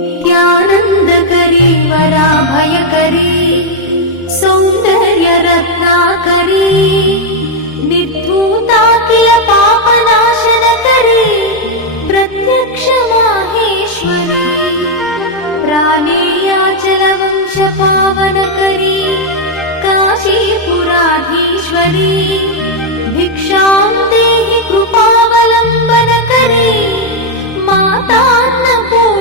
नित्यानन्दकरी वराभयकरी सौन्दर्यरत्नाकरी निर्धूताखिल पापनाशनकरी प्रत्यक्ष माहेश्वरी प्राणेयाचलवंशपावनकरी काशीपुराधीश्वरी भिक्षां देहि कृपावलम्बनकरी मातान्नपूर्णेश्वरी